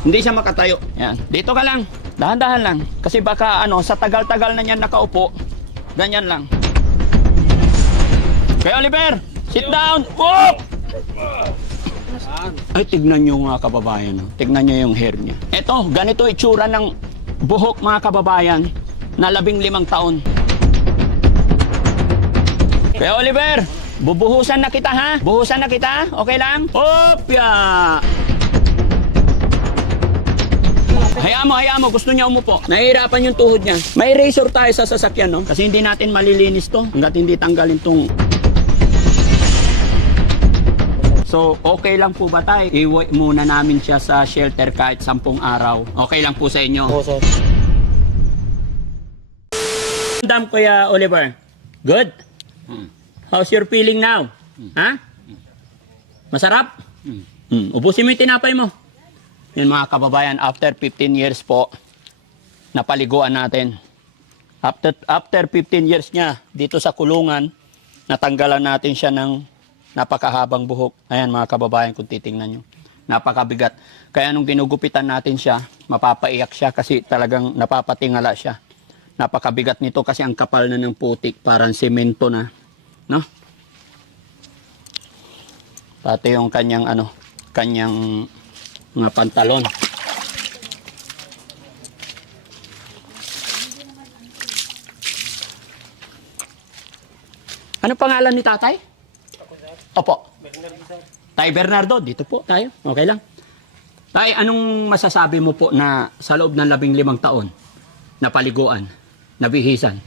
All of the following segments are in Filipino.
Hindi siya makatayo. Yan. Dito ka lang. Dahan-dahan lang. Kasi baka sa tagal-tagal na niyan nakaupo, ganyan lang. Kaya Oliver, sit down. Whoop! Ay, tignan nyo mga kababayan. Tignan nyo yung hair niya. Ito, ganito itsura ng buhok mga kababayan na 15 taon. Kaya Oliver, bubuhusan na kita ha? Buhusan na kita? Okay lang? Opya! Hayaan mo. Gusto niya umupo. Nahihirapan yung tuhod niya. May razor tayo sa sasakyan, no? Kasi hindi natin malilinis to hanggat hindi tanggalin tong... So, okay lang po ba tayo? Iwi muna namin siya sa shelter kahit 10 araw. Okay lang po sa inyo? Oo, sir. Dam, Kuya Oliver. Good? How's your feeling now? Ha? Masarap? Ubusin mo yung tinapay mo. Yun mga kababayan, after 15 years po, napaliguan natin. After 15 years niya, dito sa kulungan, natanggalan natin siya ng napakahabang buhok. Ayan mga kababayan, kung titingnan nyo. Napakabigat. Kaya nung ginugupitan natin siya, mapapaiyak siya kasi talagang napapatingala siya. Napakabigat nito kasi ang kapal na ng putik, parang semento na. No? Pati yung kanyang mga pantalon. Ano pangalan ni tatay? Opo. Tay Bernardo, dito po tayo. Okay lang. Tay, anong masasabi mo po na sa loob ng 15 taon napaliguan, nabihisan?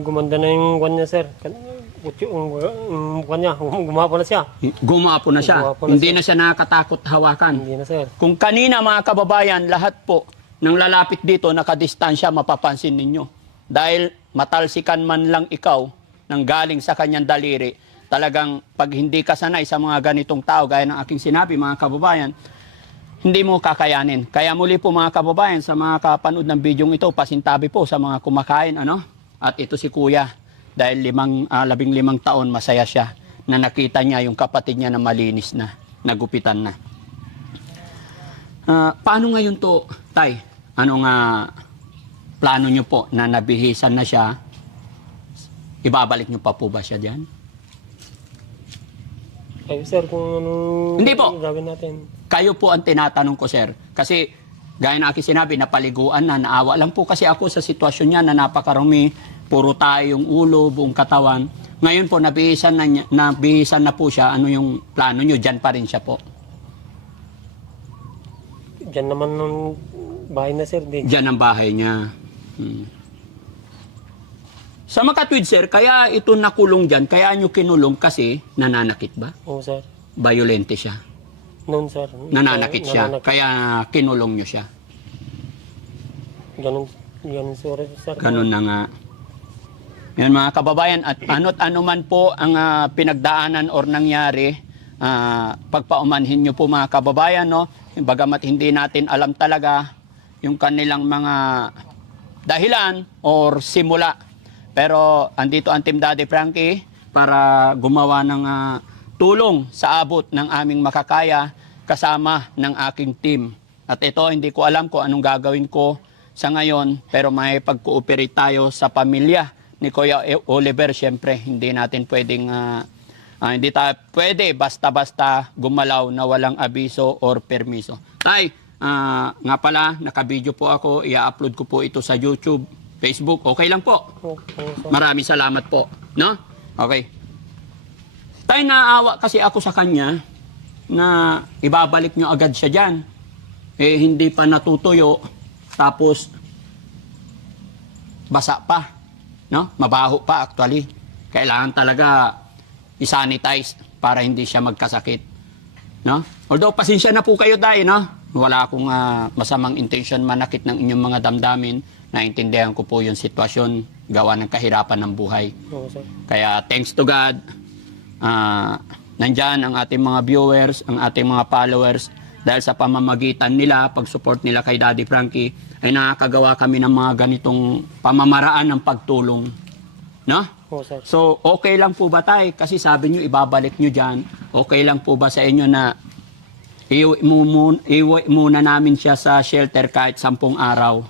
Gumanda na yung kanya, sir. Kanya, gumapo na siya. Gumapo na siya. Gumapo na Hindi siya. na siya nakakatakot hawakan. Hindi na, sir. Kung kanina mga kababayan, lahat po ng lalapit dito nakadistansya, mapapansin ninyo. Dahil matalsikan man lang ikaw nang galing sa kanyang daliri, talagang pag hindi ka sanay sa mga ganitong tao, gaya ng aking sinabi mga kababayan, hindi mo kakayanin. Kaya muli po mga kababayan, sa mga kapanood ng bidyong ito, pasintabi po sa mga kumakain, At ito si Kuya, dahil 15 taon, masaya siya na nakita niya yung kapatid niya na malinis na, nagupitan na. Paano ngayon to, Tay? Anong plano niyo po na nabihisan na siya? Ibabalik niyo pa po ba siya diyan? Kayo, sir, kung anong Hindi po. gawin natin. Kayo po ang tinatanong ko, sir. Kasi, gaya na aking sinabi, napaliguan na, naawa lang po kasi ako sa sitwasyon niya na napakarumi, puro tayo yung ulo, buong katawan. Ngayon po, nabihisan na po siya. Ano yung plano niyo? Diyan pa rin siya po. Diyan naman ng bahay na, sir. Diyan ang bahay niya. Sa Makatwid, sir, kaya ito nakulong diyan, kaya nyo kinulong kasi nananakit ba? Oo, sir. Violente siya. Noon, sir. Nananakit siya, kaya kinulong nyo siya. Ganun, sir. Ganun na nga. Yan mga kababayan, at ano't ano man po ang pinagdaanan or nangyari, pagpaumanhin nyo po mga kababayan, no? Bagamat hindi natin alam talaga yung kanilang mga dahilan or simula. Pero andito ang Team Daddy Frankie para gumawa ng tulong sa abot ng aming makakaya kasama ng aking team. At ito, hindi ko alam kung anong gagawin ko sa ngayon, pero may pag-cooperate tayo sa pamilya ni Kuya Oliver. Siyempre, hindi natin pwedeng, hindi tayo pwede basta-basta gumalaw na walang abiso or permiso. Tay, nga pala, nakabidyo po ako, i-upload ko po ito sa YouTube, Facebook. Okay lang po. Maraming salamat po. No? Okay. Tay, naawa kasi ako sa kanya na ibabalik nyo agad siya dyan. Hindi pa natutuyo. Tapos, basa pa. No? Mabaho pa actually. Kailangan talaga i-sanitize para hindi siya magkasakit. No? Although, pasensya na po kayo dahil, no? Wala akong masamang intention manakit ng inyong mga damdamin. Naintindihan ko po yung sitwasyon, gawa ng kahirapan ng buhay. Oo, sir. Kaya thanks to God, nandyan ang ating mga viewers, ang ating mga followers, dahil sa pamamagitan nila, pag-support nila kay Daddy Frankie, ay nakakagawa kami ng mga ganitong pamamaraan ng pagtulong. No? Oo, sir. So, okay lang po ba tayo? Kasi sabi nyo, ibabalik nyo dyan. Okay lang po ba sa inyo na iuwi muna namin siya sa shelter kahit 10 araw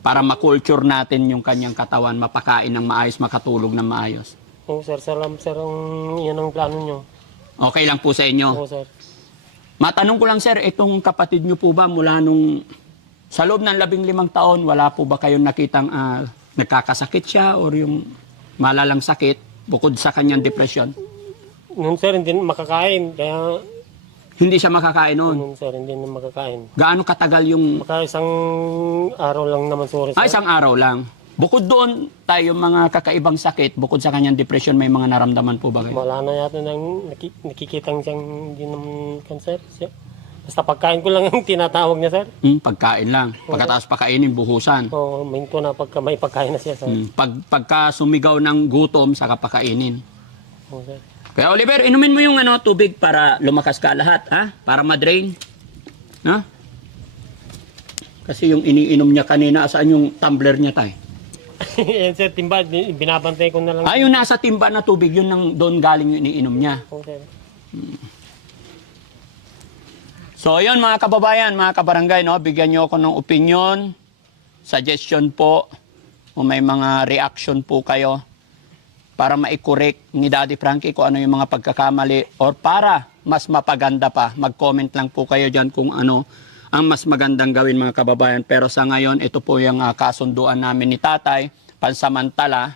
para makulture natin yung kanyang katawan, mapakain ng maayos, makatulog ng maayos. Oo sir, salamat sir, yan ang plano nyo. Okay lang po sa inyo. Oo sir. Matanong ko lang sir, itong kapatid nyo po ba mula nung sa loob ng 15 taon, wala po ba kayong nakitang nagkakasakit siya or yung malalang sakit bukod sa kanyang depression? Noon sir, hindi na makakain, kaya Hindi siya makakain noon. noon sir, hindi na makakain. Gaano katagal yung... Baka isang araw lang naman sir. Ay, isang araw lang. Bukod doon, tayo mga kakaibang sakit, bukod sa kanyang depression, may mga naramdaman po ba kayo? Wala na yata nang nakikitang siyang hindi naman cancer siya. Basta pagkain ko lang ang tinatawag niya sir. Pagkain lang. Pagkatapos pakainin, buhusan. Oo, minto na pagka may pagkain na siya sir. Pagka sumigaw ng gutom, saka pakainin. Oo sir. Kaya Oliver, inumin mo yung tubig para lumakas ka lahat, ha? Para ma-drain. Ha? Kasi yung iniinom niya kanina, saan yung tumbler niya tay? Yan sir, timba, binabantay ko na lang. Yung nasa timba na tubig, yun nang doon galing yung iniinom niya. Oo sir. So, yun mga kababayan, mga kabarangay, no? Bigyan niyo ako ng opinion, suggestion po, o may mga reaction po kayo para ma-correct ni Daddy Frankie kung ano yung mga pagkakamali or para mas mapaganda pa. Mag-comment lang po kayo dyan kung ano ang mas magandang gawin mga kababayan. Pero sa ngayon, ito po yung kasunduan namin ni Tatay. Pansamantala,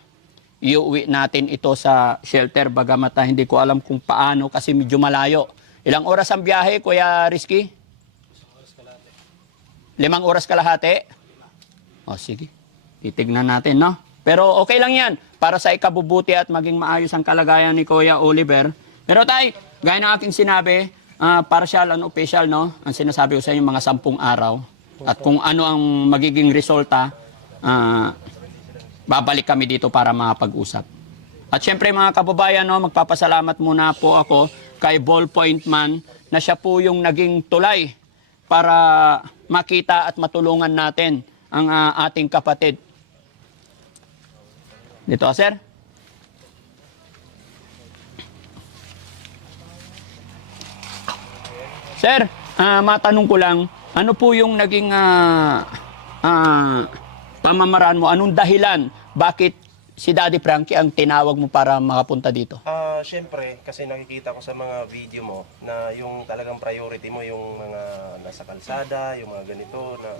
iuwi natin ito sa shelter. Bagamat hindi ko alam kung paano kasi medyo malayo. Ilang oras ang biyahe, Kuya Rizky? 5 oras kalahati? O sige, titignan natin, no? Pero okay lang yan para sa ikabubuti at maging maayos ang kalagayan ni Kuya Oliver. Pero tay, gaya ng aking sinabi, partial and official, no? Ang sinasabi ko sa inyo, mga 10 araw. At kung ano ang magiging resulta, babalik kami dito para makapag-usap. At syempre mga kababayan, no, magpapasalamat muna po ako kay Ballpoint Man na siya po yung naging tulay para makita at matulungan natin ang ating kapatid. Dito, sir. Sir, matanong ko lang, ano po yung naging pamamaraan mo? Anong dahilan? Bakit si Daddy Frankie ang tinawag mo para makapunta dito? Siyempre, kasi nakikita ko sa mga video mo na yung talagang priority mo, yung mga nasa kalsada, yung mga ganito, na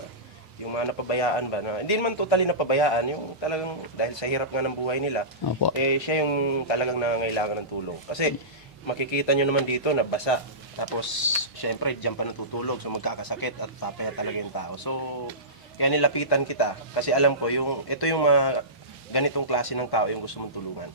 yung mga napabayaan ba, na hindi naman totally napabayaan, yung talagang dahil sa hirap nga ng buhay nila, Opo. siya yung talagang nangangailangan ng tulong. Kasi makikita nyo naman dito na basa, tapos siyempre diyan pa natutulog, so magkakasakit at papaya talaga yung tao. So, kaya nilapitan kita, kasi alam ko, ito yung mga ganitong klase ng tao yung gusto mong tulungan.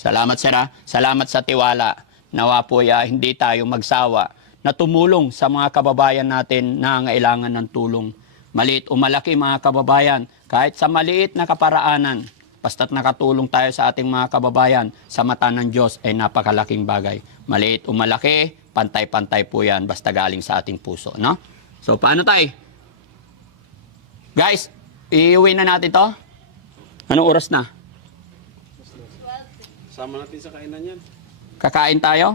Salamat, sir. Salamat sa tiwala. Nawa po hindi tayo magsawa na tumulong sa mga kababayan natin na nangangailangan ng tulong. Maliit o malaki mga kababayan, kahit sa maliit na kaparaanan, basta't nakatulong tayo sa ating mga kababayan, sa mata ng Diyos ay napakalaking bagay. Maliit o malaki, pantay-pantay po yan, basta galing sa ating puso, no? So, paano tayo? Guys, iuwi na natin to? Anong oras na? Sama natin sa kainan yan. Kakain tayo?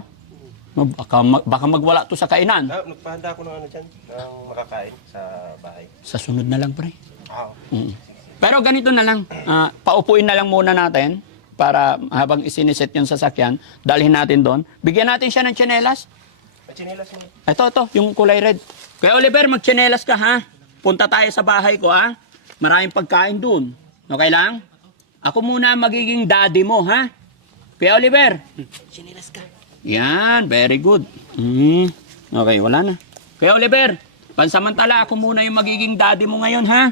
Baka magwala to sa kainan. Nagpahanda ako ng dyan, ng makakain sa bahay. Sa sunod na lang, pre. Pero ganito na lang, paupuin na lang muna natin para habang isiniset yung sasakyan, dalhin natin doon. Bigyan natin siya ng tsinelas. May chinelas mo. Ito, yung kulay red. Kaya Oliver, magtsinelas ka ha. Punta tayo sa bahay ko ha. Maraming pagkain doon. Okay lang? Ako muna magiging daddy mo ha. Kaya Oliver, tsinelas ka. Yan, very good. Okay, wala na. Kaya Oliver, pansamantala ako muna yung magiging daddy mo ngayon ha.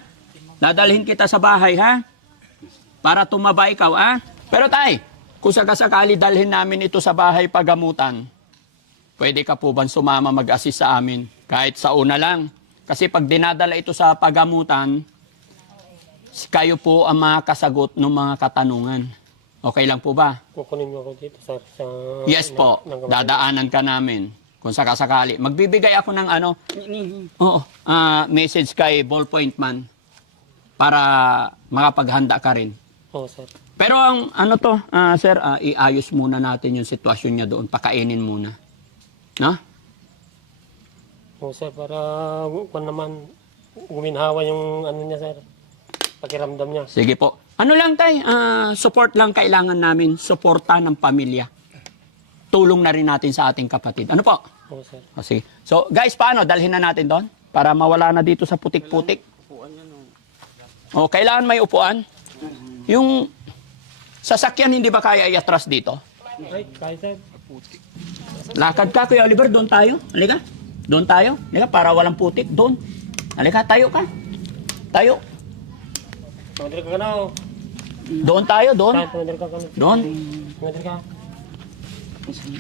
Dadalhin kita sa bahay ha. Para tumaba ikaw ha. Pero tay, kung sakasakali dalhin namin ito sa bahay pagamutan, pwede ka po bang sumama mag-assist sa amin? Kahit sa una lang. Kasi pag dinadala ito sa pagamutan, kayo po ang makakasagot ng mga katanungan. Okay lang po ba? Kukunin mo ako dito sir. Sa, Yes po, dadaanan ka namin. Kung sakasakali. Magbibigay ako ng message kay Ballpoint Man para makapaghanda ka rin. Oo sir. Pero ang sir, iayos muna natin yung sitwasyon niya doon. Pakainin muna. No? Oo sir, para kung naman guminhawa yung ano niya sir, pakiramdam niya. Sige po. Ano lang tay, support lang kailangan namin, suporta ng pamilya. Tulong na rin natin sa ating kapatid. Ano po? Oo sir. O, sige. So guys, paano? Dalhin na natin doon para mawala na dito sa putik-putik. O, kailangan may upuan. Yung sasakyan hindi ba kaya i-atras dito? Ay, kaya sir. Lakad ka, Kuya Oliver, doon tayo. Halika. Doon tayo. Halika, para walang putik. Doon. Halika, tayo ka. Tayo. Tumadir ka na oh. Doon tayo, doon. Tumadir ka na. Doon. Tumadir ka.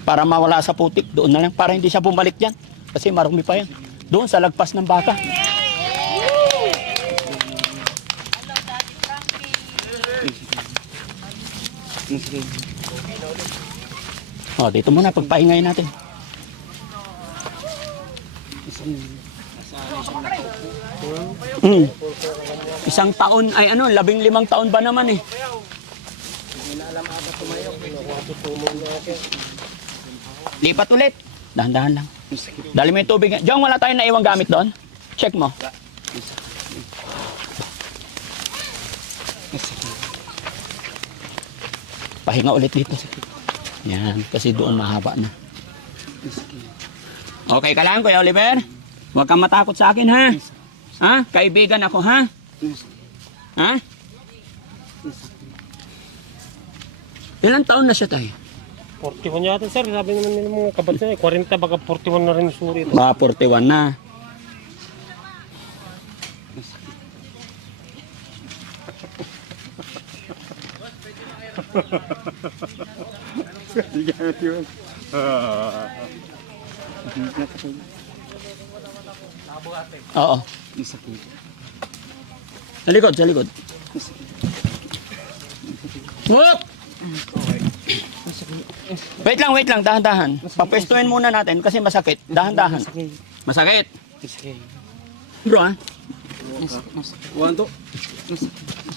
Para mawala sa putik, doon na lang. Para hindi siya bumalik dyan. Kasi marumi pa yan. Doon, sa lagpas ng baka. O, dito muna, pagpahingayin natin. Mm. Isang taon, ay ano, 15 taon ba naman eh. Lipat ulit. Dahan-dahan lang. Dali mo yung tubig. Diyan, wala tayong naiwang gamit doon. Check mo. Pahinga ulit dito. Yan, kasi doon mahaba na. Okay ka lang, Kuya Oliver? Huwag kang matakot sa akin, ha? Ha? Kaibigan ako, ha? Ha? Ilang taon na siya tayo? 41 yata sir, sabi naman nila mga kabatsa, 40 baka 41 na rin yung suri. Baka 41 na. Oo. Sa likod, sa likod. Whoop! Wait lang, dahan-dahan. Papwestuhin muna natin kasi masakit. Dahan-dahan. Masakit. Bro, ha? 1, 2.